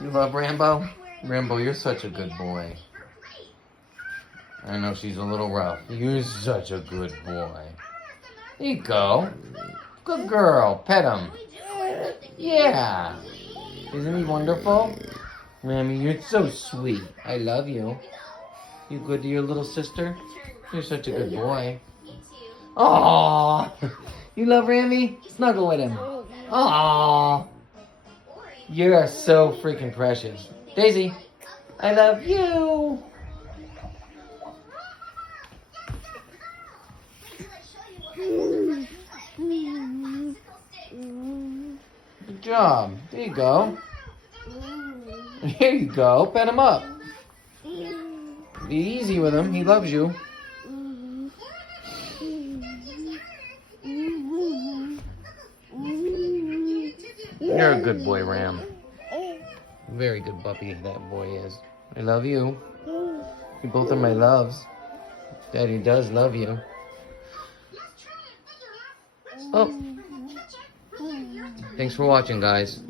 You love Rambo? Rambo, you're such a good boy. I know she's a little rough. You're such a good boy. There you go. Good girl. Pet him. Yeah. Isn't he wonderful? Rammy, you're so sweet. I love you. You good to your little sister? You're such a good boy. Aww. You love Rammy? Snuggle with him. Aww. You are so freaking precious. Daisy, I love you. Good job. There you go. Here you go. Pet him up. Be easy with him. He loves you. You're a good boy, Ram. Very good puppy that boy is. I love you. You both are my loves. Daddy does love you. Oh. Thanks for watching, guys.